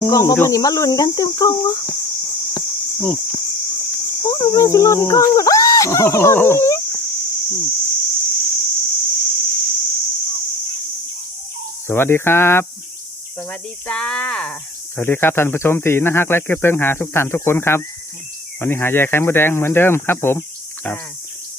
กล่องดูบ่มันนี่มาลุ้นกันเต็มกล่องวะอืมโอ้ยแม่สิลุ้นกล่องหมดอ้าวสวัสดีครับ สวัสดีจ้า สวัสดีครับท่านผู้ชมที่นะฮักและเกือบเติงหาทุกท่านทุกคนครับ วันนี้หายายไข่มดแดงเหมือนเดิมครับผม ครับอ่า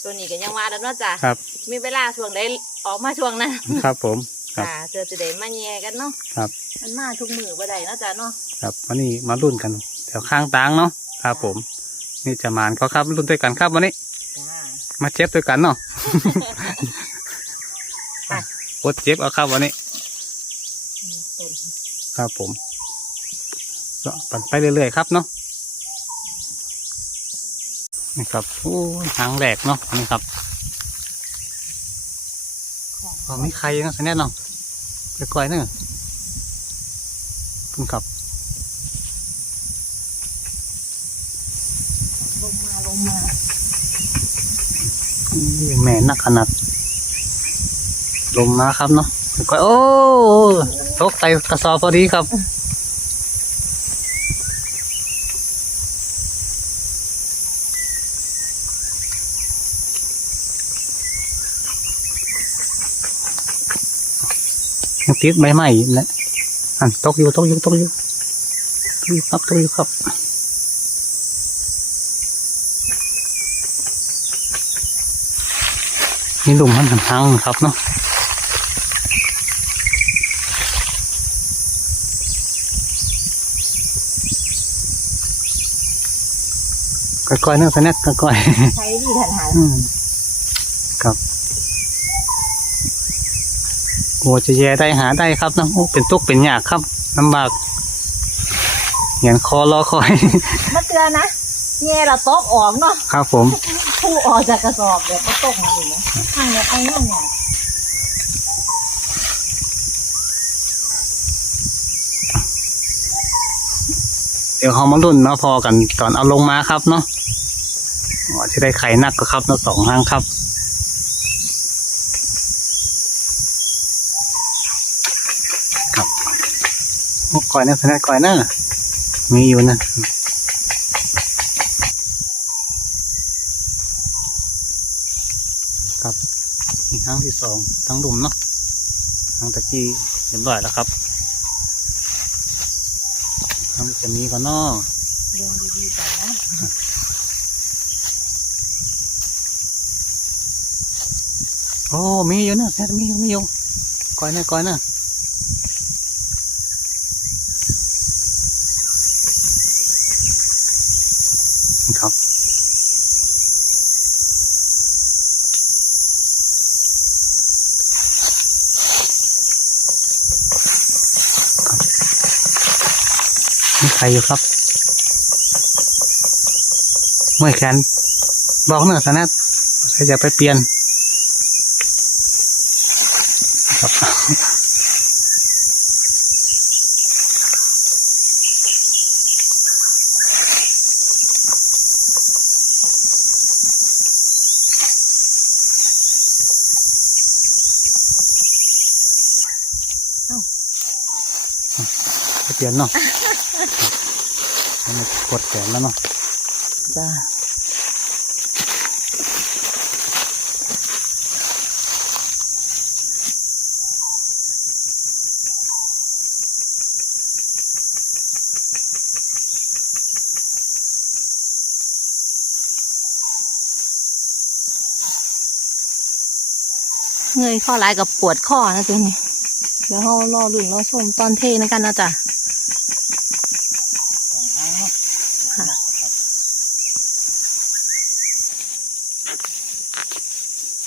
ตัวนี้ก็ยังว่าแล้วเนาะจ้ะครับ มีเวลาช่วงได้ออกมาช่วงนั้นครับผม ครับอ่าเจอจะได้มาแย่กันเนาะครับ มันมาทุกมือบ่ได้เนาะจ้ะเนาะครับวันนี้มารุ่นกันแถวข้างตางเนาะครับผม นี่จะมานเขาครับรุ่นด้วยกันครับวันนี้ จ้ามาเจ็บด้วยกันเนาะไปปวดเจ็บเอาครับวันนี้ นี่ต้นครับผมก็ปั่นไปเรื่อยๆครับเนาะนี่ครับโอ้ยหางแหลกเนาะอันนี้ครับของพอมีใครนะสันแน่นอน ก่อยเนอะคุณครับลงมาลงมาแม่นักขนาดลงมาครับเนาะก่อยโอ้ตกใส่กระสอบพอดีครับ ติดใบไม้อยู่นะอันตกอยู่ตกอยู่ตกอยู่ตกอยู่ครับตกอยู่ครับนี่ลุมมันทางครับเนาะก้อยๆเนาะสแน็คก้อยใช้ดีทันหันครับ กลัวจะแย่ได้หาได้ครับเนาะโอ้เป็นตุกเป็นยากครับลำบากเหยียนคอรอคอยมาเตือนนะแย่ละตกออกเนาะครับผมผู้ออกจากกระสอบแบบบ่ตกอยู่นะข้างเนี่ยไอ้นั่นเนี่ยเดี๋ยวเขามารุ่นเนาะพอกันตอนเอาลงมาครับเนาะว่าจะได้ไข่นักก็ครับเนาะสองห้างครับครับ โอ้ก่อยนะพนักก่อยนะมีอยู่นะครับอีกครั้งที่สองทั้งหลุมเนาะครั้งตะกี้เรียบร้อยแล้วครับครั้งจะมีก่อนเนาะเรื่องดีๆก่อนนะโอ้มีอยู่นะแค่มีอยู่มีอยู่ก่อยนะก่อยนะ มีใครอยู่ครับเมื่อแขนบอกเนอะสนัดใครจะไปเปลี่ยนครับเปลี่ยนเนาะ อันนี้กดแขนแล้วเนาะจ้าเงยข้อลายกับปวดข้อนะจ๊ะนี่เดี๋ยวเรารอลุ่นรอชมตอนเทนะกันนะจ๊ะ สองห้างเนาะ ค่ะ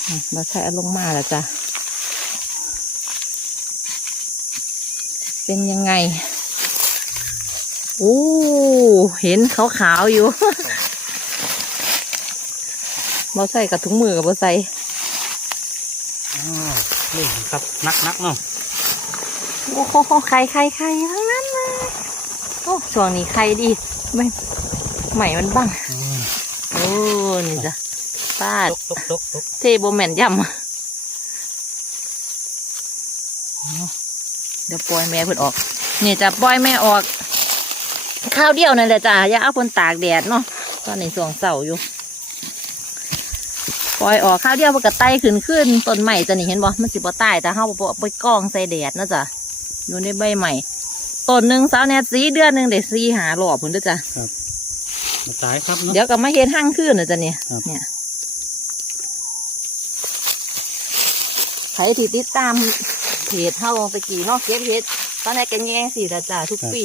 อะ เราใช้เอาลงมาแล้วจ้ะ เป็นยังไง โอ้ เห็นขาวๆอยู่บ่ใส่กับถุงมือกับบ่ใส่อ้าวนี่ครับนักนักๆเนาะโอ้โหไข่ไข่ไข่ทั้งนั้นเลยโอ้ช่วงนี้ไข่ดีไม่ใหม่มันบ้างอืมโอ้ นี่จ้ะ ปาดตกตกตกตกเทโบแมนย่ำเดี๋ยวปล่อยแม่เพิ่นออก นี่จะปล่อยแม่ออกข้าวเดียวนั่นแหละจ้ะอย่าเอาบนตากแดดเนาะตอนนี้สวงเสาอยู่ปล่อยออกข้าวเดียวมันก็ไต่ขึ้นขึ้นต้นใหม่จะนี่เห็นบ่มันสิบ่ตายแต่เฮาบ่ไปกองใส่แดดนะจ้ะอยู่ในใบใหม่ต้นหนึ่งสาวแนทสีเดือนหนึ่งเด็ดสีหาหลอบพุ่นเด้อจ้ะมาตายครับเนาะเดี๋ยวก็มาเฮ็ดห้างขึ้นนะจ้ะเนี่ยครับเนี่ยใค รที่ติดตามเพจเฮาตะกี้เนาะเก็บเฮ็ดตอนนี้ก็แยงสีจ้ะจ้ะทุกปี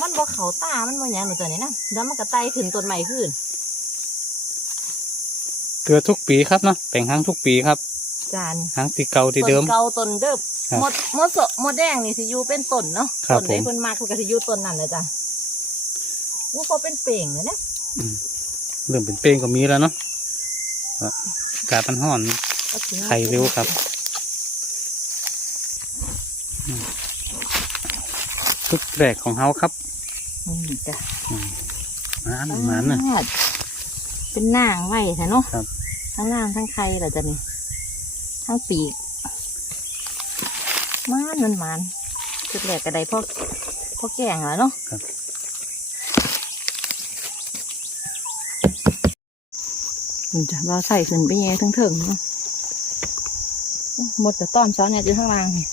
มันบ่เขาตา มันบ่หยังหนูจ้ะนี่นะแล้วมันก็ไต่ขึ้นต้นใหม่ขึ้น เกิดทุกปีครับเนาะแต่งหางทุกปีครับจานหางที่เก่าที่ต้เดินมเก่าต้นเดิมครับหมดหมดสหมดแดงนี่สิอยู่เป็นต้นเนาะครับต้นใดผมเพิ่นมากเพิ่นก็สิอยู่ต้นนั้นนะจ้ะอู้พอเป็นเป่งเลยนะเริ่มเป็นเป้งก็มีแล้วเนาะ อากาศมันร้อนเอาถึงไข่เร็วครับทุกแรกของเฮาครับอืมจ้ะมาหนึ่งมันน่ะเป็นนางไว้แท้เนาะครับทั้งนางทั้งไข่เหรอจ้ะนี่ทั้งปีกมันมันมันจุดแรกก็ได้พอพอแกงแล้วเนาะ ครับ มันจะเราใส่ขึ้นไปแย่ทั้งเถิงเนาะหมดแต่ต้อนซ้อนเนี่ยอยู่ข้างล่างนี่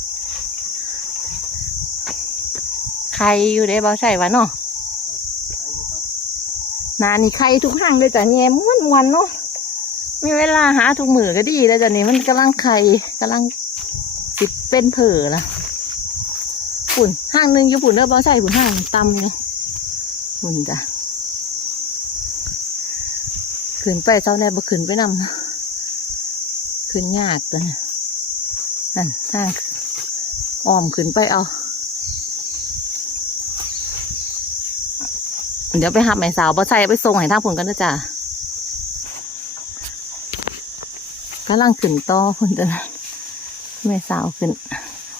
ใครอยู่ได้บ่ใส่วะเนาะนานี่ใครทุกห้างเลยจ้ะเนี่ยม้วนวันๆเนาะมีเวลาหาทุกมือก็ดีแล้วจ้ะนี่มันกำลังไข่กำลังสิบเป็นเผอละฝุ่นห้างหนึ่งอยู่ฝุ่นเด้อบ่ใส่ฝุ่นห้างตำเนี่ยฝุ่นจ้ะ ขึ้นไปเจ้าแน่บ่ขึ้นไปนำนะขึ้นยากตัวเนี่ยนั่นทางอ้อมขึ้นไปเอา เดี๋ยวไปหับแม่สาวบ่ใส่ไปส่งให้ทางผลกันนะจ้ะกำลังขึ้นต่อคนจะนะแม่สาวขึ้น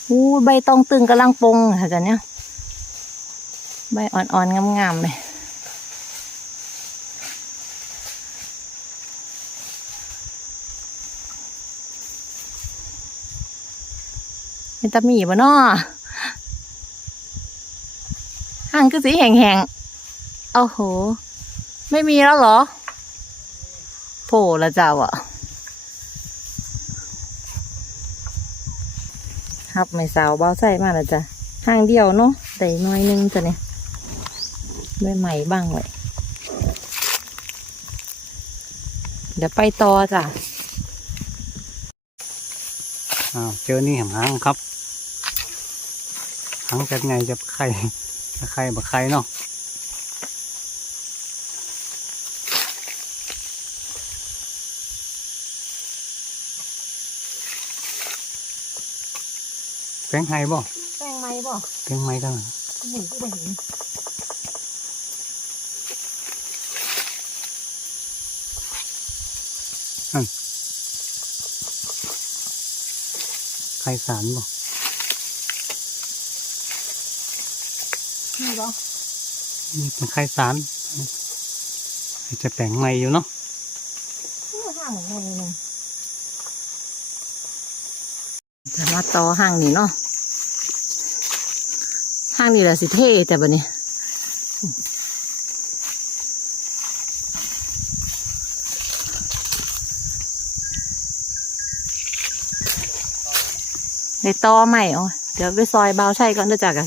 อู้ใบตองตึงกำลังปงค่ะจ้ะเนี่ยใบอ่อนๆงามๆเลย เป็นตาหมีบ่นาะห่างคือสีแห้งๆโอ้โห ไม่มีแล้วเหรอ โผล่ละเจ้าอะครับไม่สาวเบาใส่มาแล้วจ้ะห่างเดียวเนาะแต่น้อยนึงจ้ะเนี่ยไม่ใหม่บ้างไว้เดี๋ยวไปต่อจ้ะอ้าวเจอนี่หางครับ หางจะไงจะไข่จะไข่บักไข่เนาะแป้งไห้บ่แป้งไหมบ่แป้งไม้กันเห็นก็ไม่เห็นไข่สารบ่ บ่นี่เป็นไข่สารจะแป้งไม้อยู่เนาะนี่ห่างเหมือนกันเลยจะมาต่อห่างนี่เนาะห่างนี่แหละสิเท่แต่บัดนี้ในต่อใหม่อ๋อเดี๋ยวไปซอยเบาใช่ก่อนเด้อจ้ากัน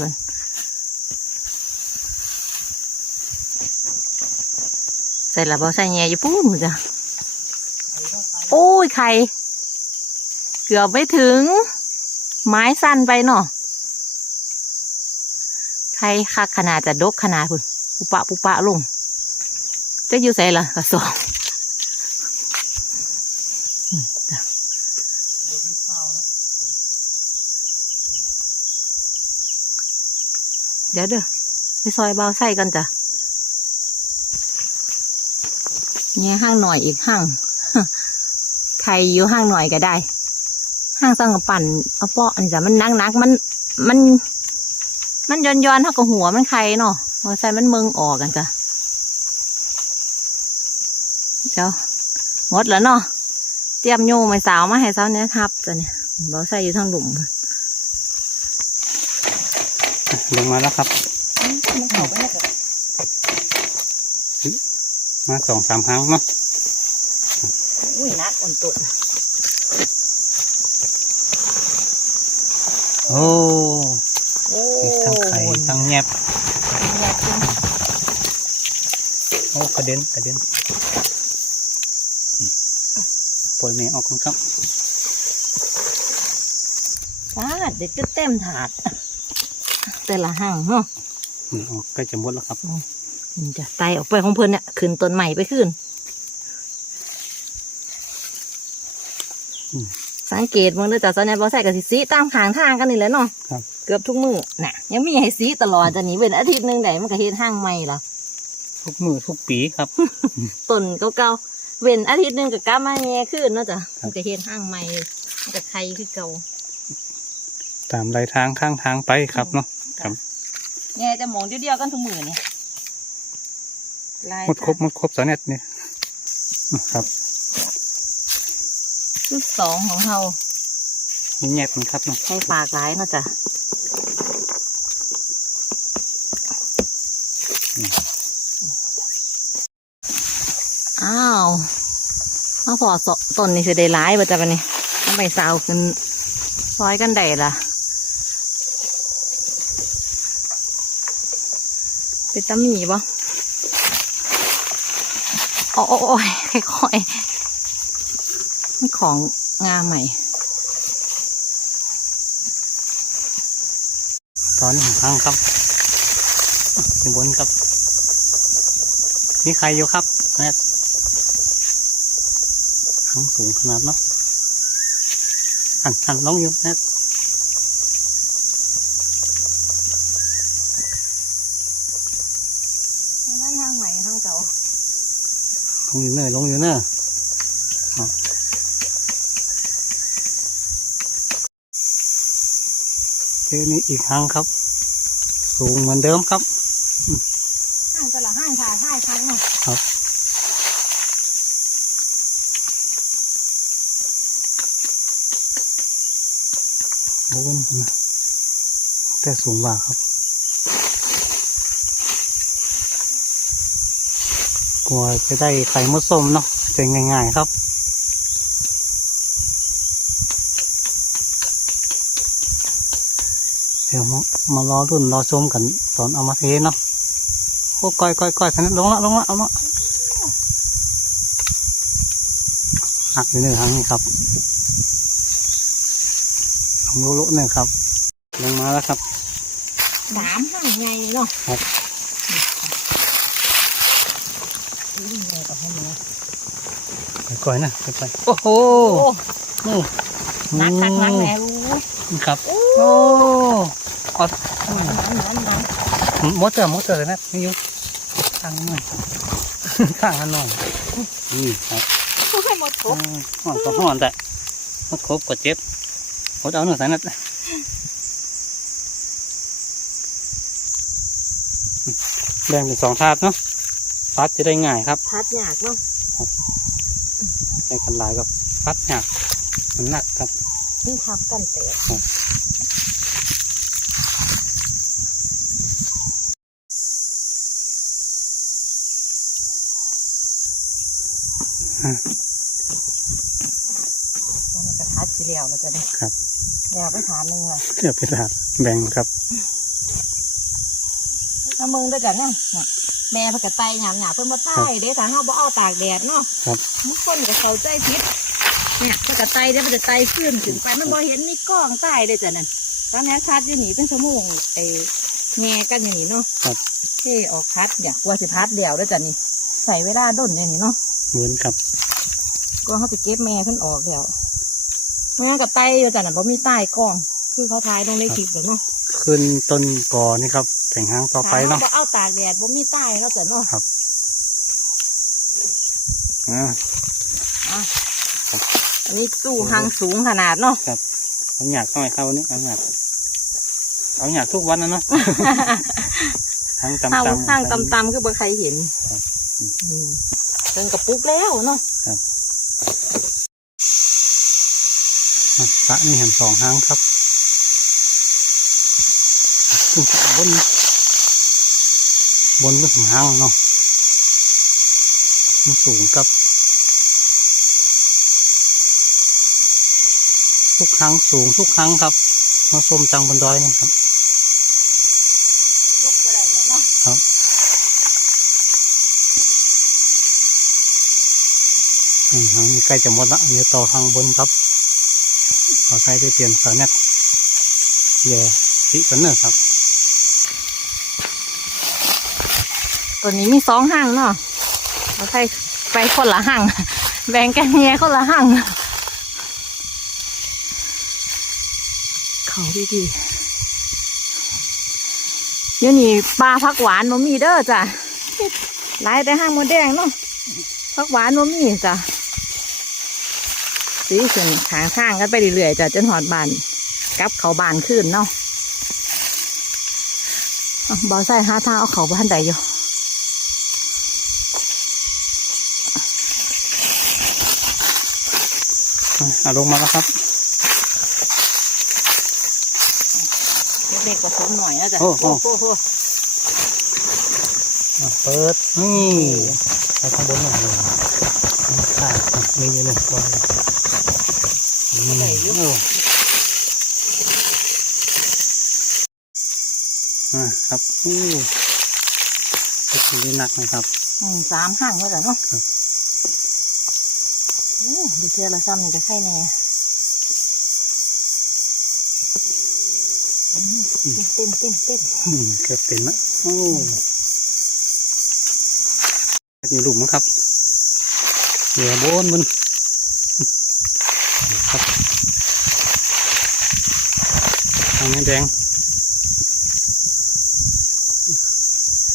ส่ละเบาใช่แง่อยู่ปู้หนูจ้ะโอ้ยไข่เกือบไม่ถึง ไม้สั้นไปเนาะไข่คักขนาดจะดกขนาดคุณปุปะปุปะลงจะอยู่ใส่ละกระสอบเดี๋ยวเด้อไปซอยเบาใส่กันจ้ะ เนี่ยห้างหน่อยอีกห้างใครอยู่ห้างหน่อยก็ได้ ห้างสังกะปั่นเอาเปาะอันนี้จ้ะมันนักนักๆมันมัน มันย้อนย้อนๆเท่ากับหัวมันใครเนาะมอไซค์มันเมืองออกกันจ้ะเดี๋ยวหมดแล้วเนาะเตรียมโยงไม้สาวมาให้สาวเนี้ยทับจ้ะเนี่ยบอใส่อยู่ทางหลุมลงมาแล้วครับ มันเข้าไปแล้วก็มาสองสามครั้งเนาะอุ้ยนักอ่อนตุดโอ้โอ้มีทั้งไข่ทั้งแงบอยากกินโอ้กระเด็นกระเด็นอืมปล่อยเมย์ออกก่อนครับฟาดเด็กก็เต็มถาด แต่ละห้างเนาะอืมออกใกล้จะหมดแล้วครับมั นจะไตออกไปของเพิ่นเนี่ยขึ้นต้นใหม่ไปขึ้นอืมสังเกตมึงเด้อจ้ะตอนนี้บอใส่กับสิสีตามขางทางกันนี่แหละเนาะครับ เกือบทุกมือน่ะ ยังมีให้สีตลอดจะหนีเป็นอาทิตย์หนึ่งไหนมันก็เฮ็ดห้างใหม่ละทุกมือทุกปีครับต้นเก่าๆเว้นอาทิตย์หนึ่งก็กลับมาแง่ขึ้นเนาะจ้ะครับมันก็เฮ็ดห้างใหม่มันก็ไข่คือเก่าตามรายทางข้างทางไปครับเนาะครับแง่จะหมองเดียวๆกันทุกมือเนี่ย ลายหมดครบหมดครบสาเน็ตเนี่ยครับชุดสองของเรามีแงบมันครับเนาะให้ปากหลายเนาะจ้ะอ้าวมาพอสต้นนี่สิได้หลายบ่จ้ะบัดนี้ต้องไปสาวขึ้นซอยกันได้ล่ะ เป็นตะหมีบ่ โอ้โอ้โอ้ยค่อยๆมันของงามใหม่ ตอนนี้ของทางครับอยู่บนครับ มีใครอยู่ครับแนททางสูงขนาดเนาะหันหันลงอยู่แนทนั่นทางใหม่ทางเก่า ลงอยู่เนอะลงอยู่เนอะเอาเจอนี่อีกครั้งครับ สูงเหมือนเดิมครับห้างตลาดห้างขายห้างครั้งเนาะครับโอ้วนนะแต่สูงกว่าครับ กลัวจะได้ไข่มดส้มเนาะจะง่าย ๆ ครับเดี๋ยวมามารอรุ่นรอชมกันตอนเอามาเทเนาะโอ้ก้อยก้อยก้อยขนาดลงละลงละเอาละหักอยู่หนึ่งครั้งนี่ครับลงโลโลหนึ่งครับ ลงมาแล้วครับสามห้างใหญ่เนาะ ครับ นี่ไงต่อให้หนู ก้อยๆนะก้อยๆโอ้โหโอ้นี่นักนักนักแน่รู้ครับ โอ้โอ้ออดมันมันมันมดเจอมดเจอเลยนะนี่อยุ่ข้างหน่อยข้างหน่อยนี่ครับโอ้ยหมดครบห่อนก็ห่อนแต่มดครบกว่าเจ็บมดเอาหนึ่งสายนัดแบ่งเป็นสองถาดเนาะฟัดจะได้ง่ายครับ พัดยากเนาะ ในกันหลายกับฟัดหนักมันหนักครับนี่ทับกันเตะอ่าตอนนี้กระทัดสีเหลียวมันจะได้ครับเดี๋ยวไปฐานหนึ่งเลยเดี๋ยวไปถาดแบ่งครับน้ำมึงด้วยกันเนี่ยน่ะ แม่เพิ่นกระไตหยามหยาเพิ่นมาใต้เด้ถ้าเฮาบ่เอาตากแดดเนาะครับ บางคนก็เข้าใจผิดเนี่ยเพิ่นกระไตเด้มันจะไตขึ้นขึ้นไปมันบ่เห็นมีกล้องใต้เด้จ้ะนั่นตอนนี้ชัดอยู่นี่เป็นชั่วโมงไอ้แง่กันอย่างนี้เนาะครับ เท่ออกพัดเนี่ยกว่าสิพัดเดี่ยวด้วยจ้ะนี่ใส่เวลาด้นเนี่ยนี่เนาะเหมือนกับก็เขาไปเก็บแม่ขึ้นออกแล้วแม่กับไตอยู่จ้ะนั่นบ่มีใต้กล้อง คือเขาทายลงในคลิปเดี๋ยวเนาะขึ้นต้นกอนี่ครับ แต่งหางต่อไปเนาะถ้บ่เอาตากแดดบ่มีใต้แล้วจ้ะเนาะอ่าอันนี้สู้หางสูงขนาดเนาะเอาหยาดเข้าไปเข้าวันนี้เอาหยาดเอาหยาดทุกวันนะเนาะทั้งตำเท้าตำข้างตำๆคือบ่ใครเห็นครับอืมจนกระปุกแล้วเนาะปะนี่เห็นสองหางครับตขึ้นไปบน บนต้นหางเนาะมันสูงกับทุกครั้งสูงทุกครั้งครับ มาส้มจังบนดอยนี่ครับยกไปได้แล้วเนาะครับอืมทางนี้ใกล้จะหมดละเดี๋ยวต่อทางบนครับ ต่อใส่ไปเปลี่ยนสายแนตแย่สีกันเนอะครับ ตัวนี้มีสองห้างเนาะเราใส่ไปคนละห้าง แบ่งกันแง่คนละห้าง เขาดีๆเดี๋ยวนี้ปลาพักหวานมันมีเด้อจ้ะหลายแต่ห้างมดแดงเนาะพักหวานมันมีจ้ะสีขึ้นทางข้างกันไปเรื่อยๆจ้ะจนหอดบานกลับเขาบานขึ้นเนาะอ้าวบอใส่หาทางเอาเขาบ้านใดอยู่ อะลงมาแล้วครับเล็กๆกว่าผมหน่อยนะจ๊ะโอ้โหโอ้โหอะเปิดนี่ไปข้างบนหน่อยเลยขาดมีอยู่หนึ่งตัวอืมโอ้อ่าครับอู้เป็นที่หนักนะครับอืมสามห้างแล้วจ้ะเนาะครับโอ้ดูเทือละซ้ำนี่ก็ไข่แน่เต้นเต้นเต้นอืมเกือบเต็มละโอ้มีหลุมนะครับเหลือบนบนครับทางนี้แดง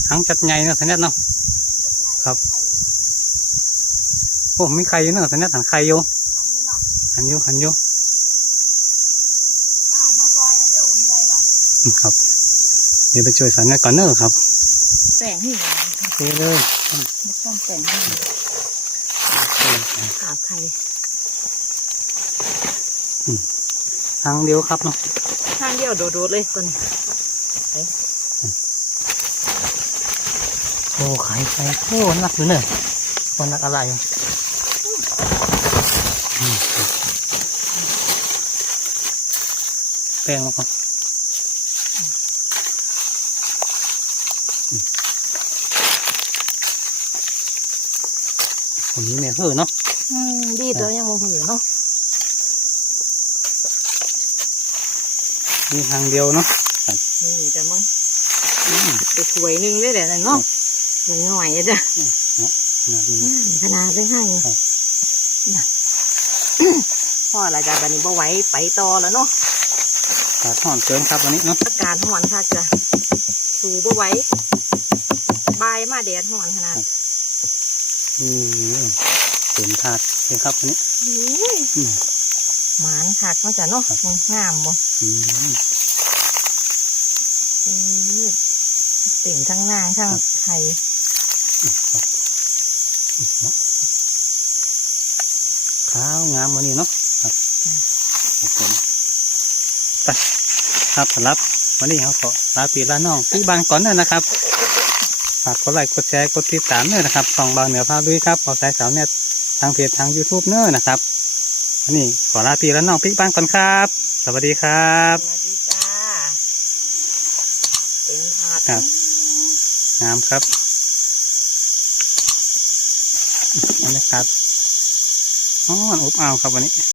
หางจัดใหญ่เนะสัญญาณเนาะครับ โอ้มีไข่อยู่เนอะสัญญาณหันไข่อยู่หันอยู่หันอยู่อ้าวมาซอยเด้อเมื่อยเหรออืมครับ เดี๋ยวไปช่วยสัญญาณก่อนเนอะครับแต่งนี่เหรอโอเคเลยไม่ต้องแต่งนี่ขาบไข่ทางเดียวครับเนาะข้างเดียวโดดๆเลยตัวนี้โอ้ไข่ไข่โอ้หนักอยู่เนอะคนหนักอะไรอืม แป้งแล้วก็อืมคนนี้เนี่ยเฮ้อเนาะอืมดีตัวยังโมโหเนาะมีทางเดียวเนาะนี่จ้ะมึงอืมไปถ้วยหนึงเลยแหละนั่นเนาะถ้วยหน่อยๆอะจ้ะขนาดนี้อืมขนาดเลยให้ครับน่ะพ่อละจ้ะบันนี้บ่ไหวไปต่อแล้วเนาะ ขาดห่อนเกินครับวันนี้เนาะอากาศห่อนค่ะจ้ะสูบ่ไหวบายมาแดดห่อนขนาดอืมเต็มถาดเลยครับวันนี้อุ้ยอืมหมานคักเนาะจ้ะเนาะครับมันงามบ่อืมเออเต่งทั้งนางทั้งไข่ขาวงามวันนี้เนาะครับครับผม ไปครับสำหรับวันนี้เขาก็ลาปีลาน้องพี่บางก่อนเลยนะครับฝากกดไลค์กดแชร์กดติดตามด้วยนะครับส่องบางเหนือพาด้วยครับเอาสายสาวเน็ตทางเพจทาง YouTube เนอร์นะครับวันนี้ขอลาปีลาน้องพี่บางก่อนครับ สวัสดีครับสวัสดีจ้าเต็มถาดครับงามครับบรรยากาศอ๋ออบอ้าวครับวันนี้